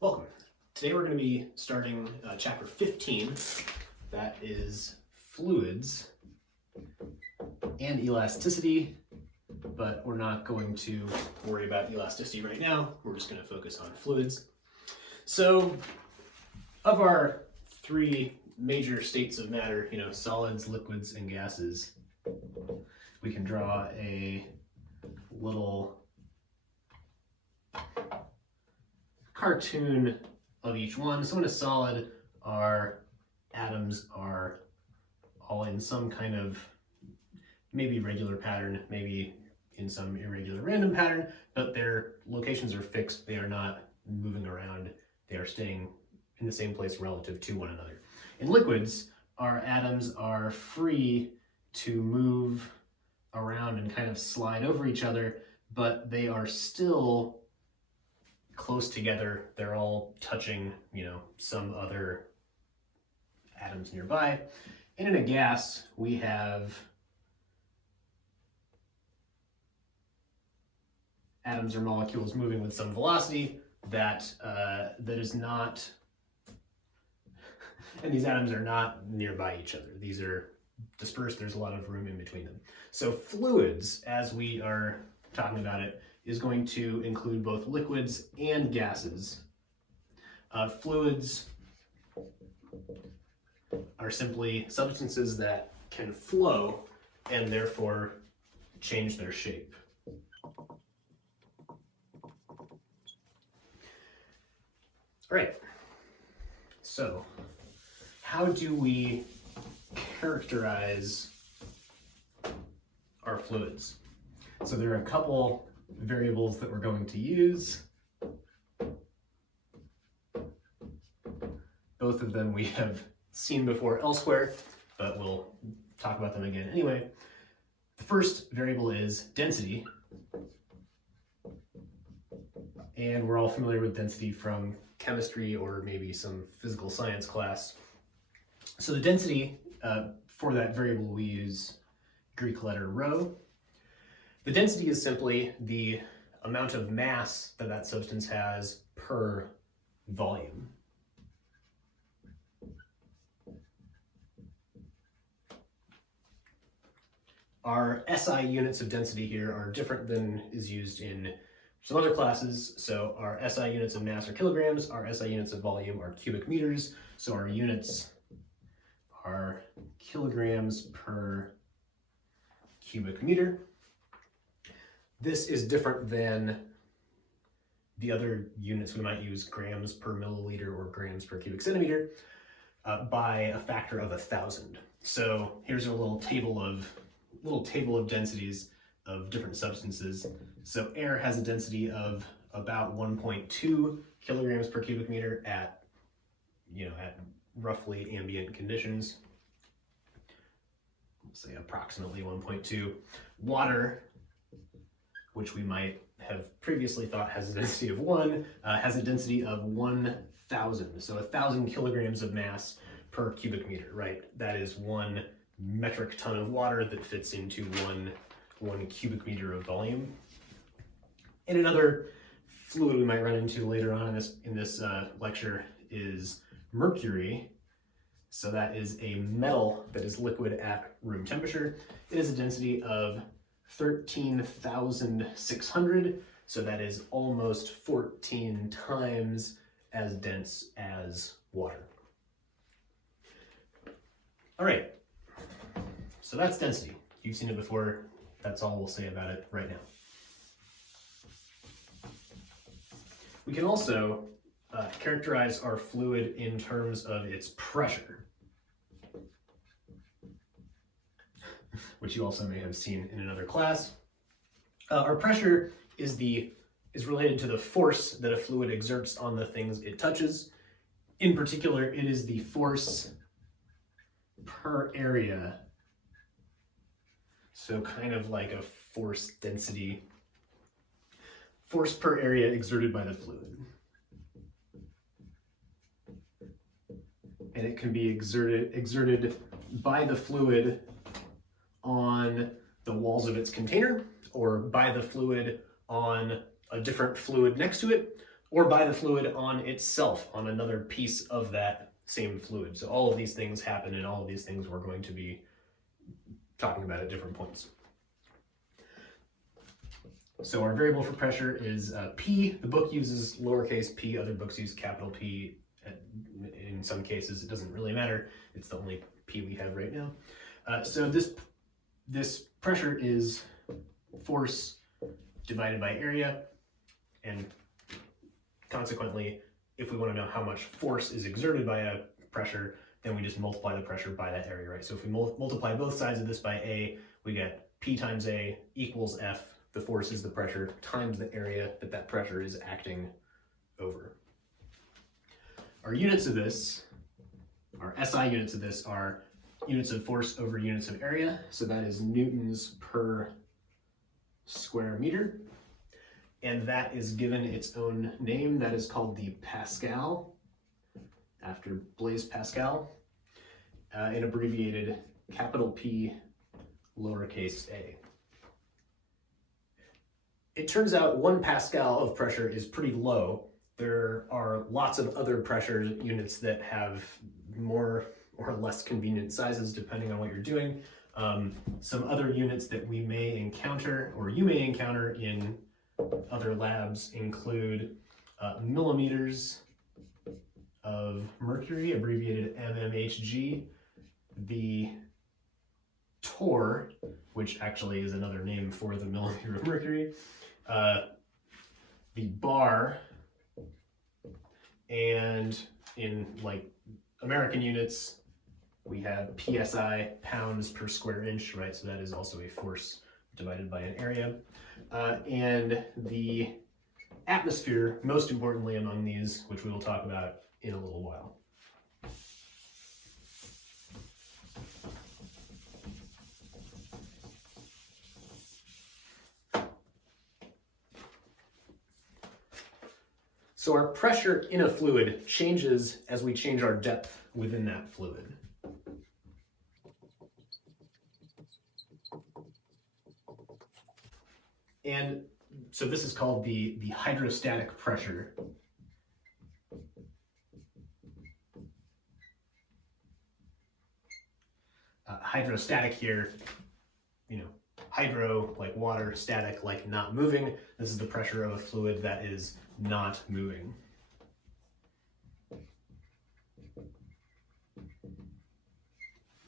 Welcome. Today we're going to be starting chapter 15, that is fluids and elasticity, but we're not going to worry about elasticity right now. We're just going to focus on fluids. So, of our three major states of matter, solids, liquids, and gases, we can draw a little cartoon of each one. So in a solid, our atoms are all in some kind of maybe regular pattern, maybe in some irregular random pattern, but their locations are fixed. They are not moving around. They are staying in the same place relative to one another. In liquids, our atoms are free to move around and kind of slide over each other, but they are still close together. They're all touching, some other atoms nearby. And in a gas, we have atoms or molecules moving with some velocity that is not, and these atoms are not nearby each other. These are dispersed. There's a lot of room in between them. So fluids, as we are talking about it, is going to include both liquids and gases. Fluids are simply substances that can flow and therefore change their shape. All right, so how do we characterize our fluids? So there are a couple variables that we're going to use. Both of them we have seen before elsewhere, but we'll talk about them again anyway. The first variable is density. And we're all familiar with density from chemistry or maybe some physical science class. So the density, for that variable we use Greek letter rho. The density is simply the amount of mass that substance has per volume. Our SI units of density here are different than is used in some other classes. So our SI units of mass are kilograms, our SI units of volume are cubic meters. So our units are kilograms per cubic meter. This is different than the other units we might use, grams per milliliter or grams per cubic centimeter, by a factor of 1,000. So here's a little table of densities of different substances. So air has a density of about 1.2 kilograms per cubic meter at roughly ambient conditions. Let's say approximately 1.2. Water, which we might have previously thought has a density of 1, has a density of 1,000. So 1,000 kilograms of mass per cubic meter, right? That is 1 metric ton of water that fits into one cubic meter of volume. And another fluid we might run into later on in this lecture is mercury. So that is a metal that is liquid at room temperature. It has a density of 13,600, so that is almost 14 times as dense as water. All right, so that's density. You've seen it before. That's all we'll say about it right now. We can also characterize our fluid in terms of its pressure, which you also may have seen in another class. Our pressure is related to the force that a fluid exerts on the things it touches. In particular, it is the force per area. So kind of like a force density, force per area exerted by the fluid. And it can be exerted by the fluid on the walls of its container, or by the fluid on a different fluid next to it, or by the fluid on itself, on another piece of that same fluid. So all of these things happen, and all of these things we're going to be talking about at different points. So our variable for pressure is P. The book uses lowercase p, other books use capital P. In some cases, it doesn't really matter. It's the only P we have right now. So this pressure is force divided by area, and consequently, if we want to know how much force is exerted by a pressure, then we just multiply the pressure by that area, right? So if we multiply both sides of this by A, we get P times A equals F. The force is the pressure times the area that that pressure is acting over. Our units of this, our SI units of this, are units of force over units of area. So that is newtons per square meter. And that is given its own name. That is called the Pascal, after Blaise Pascal, and abbreviated capital P, lowercase a. It turns out 1 Pascal of pressure is pretty low. There are lots of other pressure units that have more or less convenient sizes depending on what you're doing. Some other units that we may encounter, or you may encounter in other labs, include millimeters of mercury, abbreviated mmHg, the torr, which actually is another name for the millimeter of mercury, the bar, and in like American units, we have PSI, pounds per square inch, right? So that is also a force divided by an area. And the atmosphere, most importantly among these, which we will talk about in a little while. So our pressure in a fluid changes as we change our depth within that fluid. And so this is called the hydrostatic pressure. Hydrostatic here, hydro like water, static like not moving. This is the pressure of a fluid that is not moving.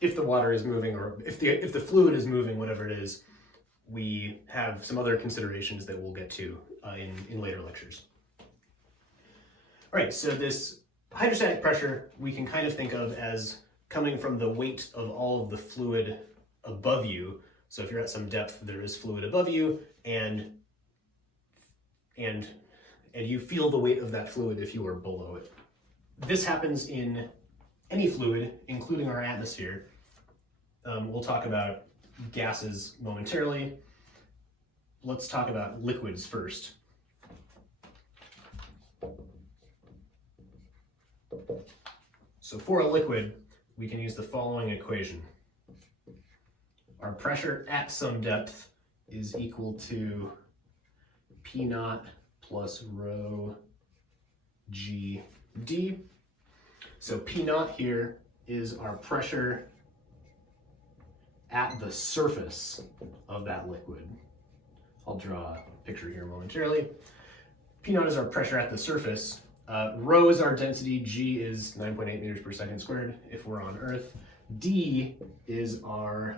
If the water is moving, or if the fluid is moving, whatever it is, we have some other considerations that we'll get to in later lectures. All right, so this hydrostatic pressure we can kind of think of as coming from the weight of all of the fluid above you. So if you're at some depth, there is fluid above you, and you feel the weight of that fluid if you are below it. This happens in any fluid, including our atmosphere. We'll talk about gases momentarily. Let's talk about liquids first. So for a liquid, we can use the following equation. Our pressure at some depth is equal to P naught plus rho g d. So P naught here is our pressure at the surface of that liquid. I'll draw a picture here momentarily. P naught is our pressure at the surface. Rho is our density, g is 9.8 meters per second squared if we're on Earth. D is our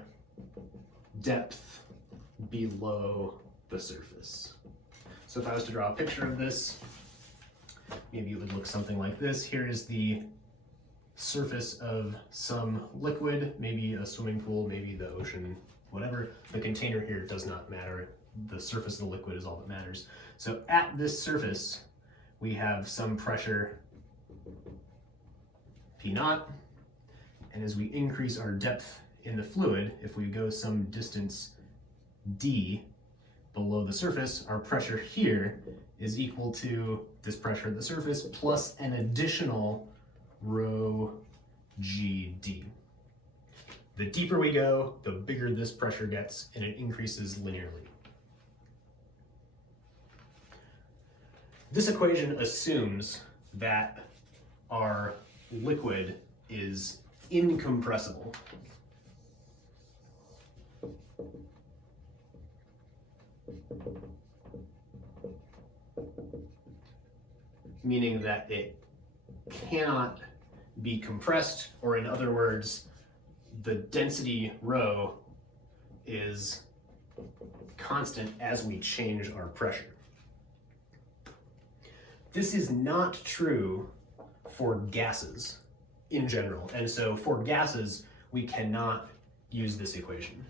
depth below the surface. So if I was to draw a picture of this, maybe it would look something like this. Here is the surface of some liquid, maybe a swimming pool, maybe the ocean, whatever. The container here does not matter. The surface of the liquid is all that matters. So at this surface, we have some pressure, P naught, and as we increase our depth in the fluid, if we go some distance d below the surface, our pressure here is equal to this pressure at the surface plus an additional rho gd. The deeper we go, the bigger this pressure gets, and it increases linearly. This equation assumes that our liquid is incompressible. Meaning that it cannot be compressed, or in other words, the density rho is constant as we change our pressure. This is not true for gases in general, and so for gases, we cannot use this equation.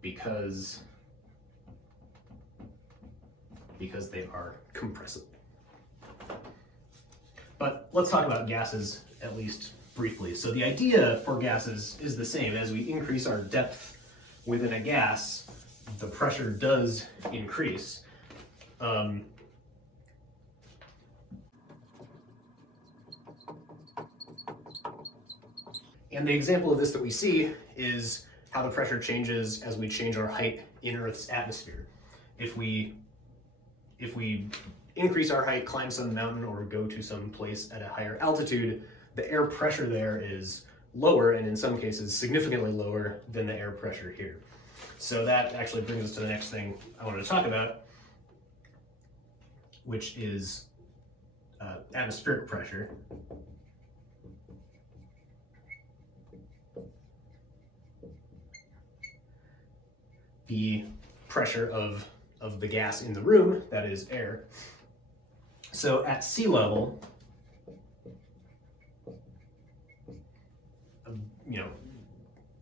Because they are compressible. But let's talk about gases at least briefly. So the idea for gases is the same. As we increase our depth within a gas, the pressure does increase. And the example of this that we see is how the pressure changes as we change our height in Earth's atmosphere. If we increase our height, climb some mountain, or go to some place at a higher altitude, the air pressure there is lower, and in some cases significantly lower than the air pressure here. So that actually brings us to the next thing I wanted to talk about, which is atmospheric pressure. The pressure of the gas in the room, that is air. So at sea level,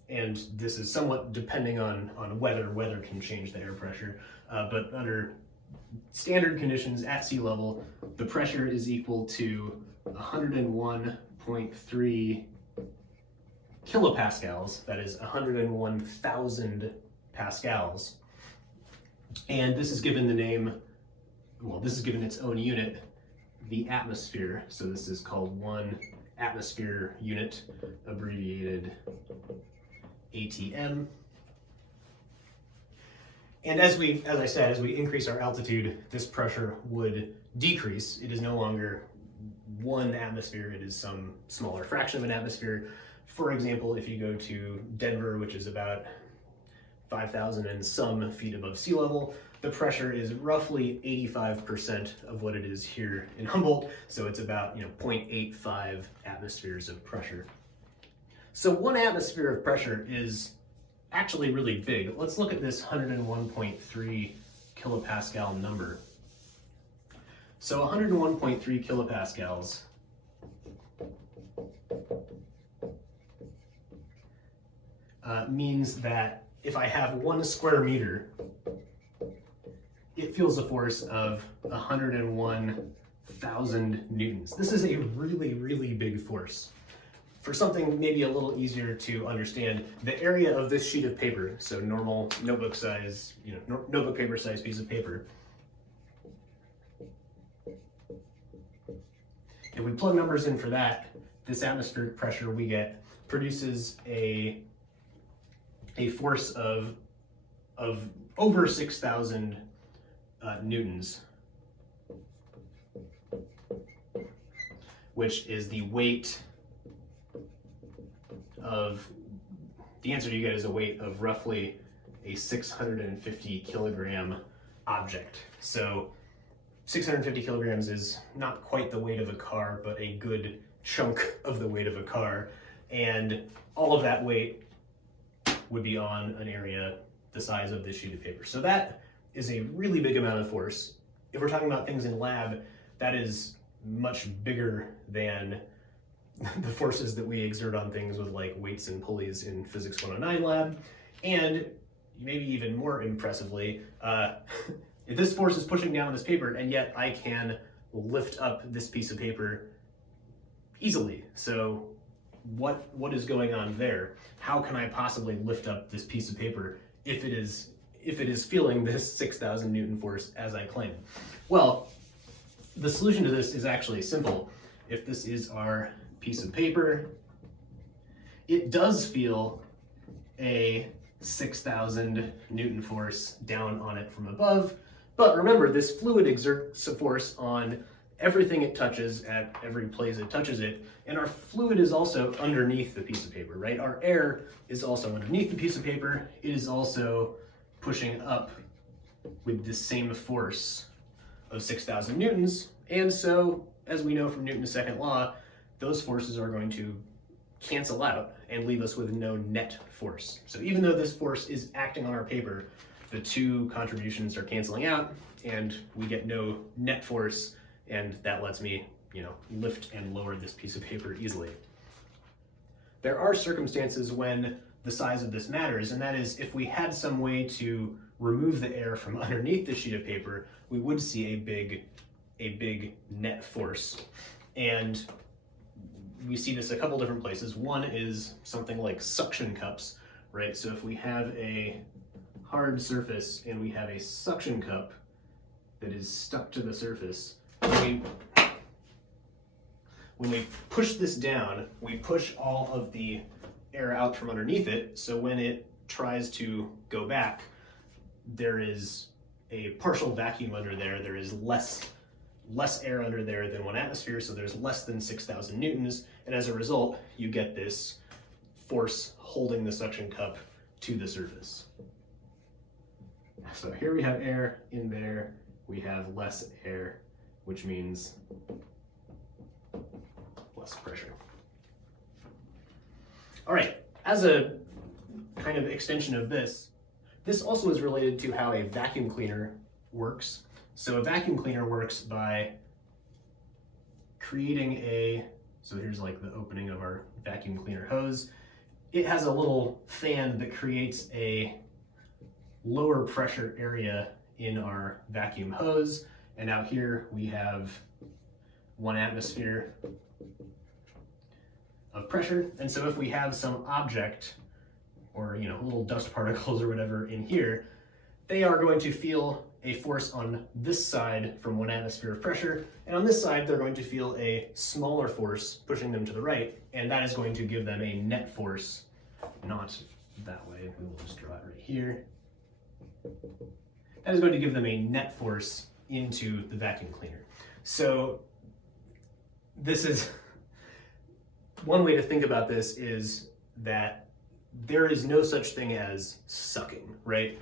and this is somewhat depending on weather. Weather can change the air pressure, but under standard conditions at sea level, the pressure is equal to 101.3 kilopascals, that is 101,000 pascals. And this is given the name, this is given its own unit, the atmosphere. So this is called 1 atmosphere unit, abbreviated ATM. And as I said, as we increase our altitude, this pressure would decrease. It is no longer 1 atmosphere, it is some smaller fraction of an atmosphere. For example, if you go to Denver, which is about 5,000 and some feet above sea level, the pressure is roughly 85% of what it is here in Humboldt, so it's about 0.85 atmospheres of pressure. So 1 atmosphere of pressure is actually really big. Let's look at this 101.3 kilopascal number. So 101.3 kilopascals means that if I have 1 square meter, it feels a force of 101,000 newtons. This is a really, really big force. For something maybe a little easier to understand, the area of this sheet of paper, so normal notebook size, notebook paper size piece of paper, if we plug numbers in for that, this atmospheric pressure we get produces a force of over 6,000 newtons, which is the weight of, the answer you get is a weight of roughly a 650 kilogram object. So 650 kilograms is not quite the weight of a car, but a good chunk of the weight of a car. And all of that weight would be on an area the size of this sheet of paper. So that is a really big amount of force. If we're talking about things in lab, that is much bigger than the forces that we exert on things with like weights and pulleys in Physics 109 lab. And maybe even more impressively, this force is pushing down on this paper, and yet I can lift up this piece of paper easily. So what is going on there? How can I possibly lift up this piece of paper if it is feeling this 6,000 Newton force as I claim? Well, the solution to this is actually simple. If this is our piece of paper, it does feel a 6,000 Newton force down on it from above. But remember, this fluid exerts a force on everything it touches at every place it touches it, and our fluid is also underneath the piece of paper, right? Our air is also underneath the piece of paper. It is also pushing up with the same force of 6,000 newtons, and so, as we know from Newton's second law, those forces are going to cancel out and leave us with no net force. So even though this force is acting on our paper, the two contributions are canceling out, and we get no net force, and that lets me, lift and lower this piece of paper easily. There are circumstances when the size of this matters, and that is if we had some way to remove the air from underneath the sheet of paper, we would see a big net force. And we see this a couple different places. One is something like suction cups, right? So if we have a hard surface and we have a suction cup that is stuck to the surface, when we push this down, we push all of the air out from underneath it, so when it tries to go back, there is a partial vacuum under there. There is less air under there than 1 atmosphere, so there's less than 6,000 newtons, and as a result, you get this force holding the suction cup to the surface. So here we have air in there, we have less air, which means less pressure. All right, as a kind of extension of this also is related to how a vacuum cleaner works. So a vacuum cleaner works by creating so here's like the opening of our vacuum cleaner hose. It has a little fan that creates a lower pressure area in our vacuum hose. And out here we have 1 atmosphere of pressure. And so if we have some object or little dust particles or whatever in here, they are going to feel a force on this side from 1 atmosphere of pressure, and on this side they're going to feel a smaller force pushing them to the right, and that is going to give them a net force, not that way, we will just draw it right here. That is going to give them a net force into the vacuum cleaner. So this is one way to think about this, is that there is no such thing as sucking, right?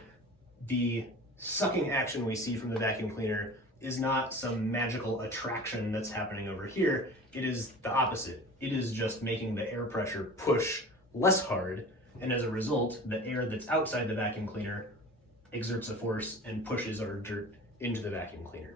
The sucking action we see from the vacuum cleaner is not some magical attraction that's happening over here. It is the opposite. It is just making the air pressure push less hard, and as a result, the air that's outside the vacuum cleaner exerts a force and pushes our dirt into the vacuum cleaner.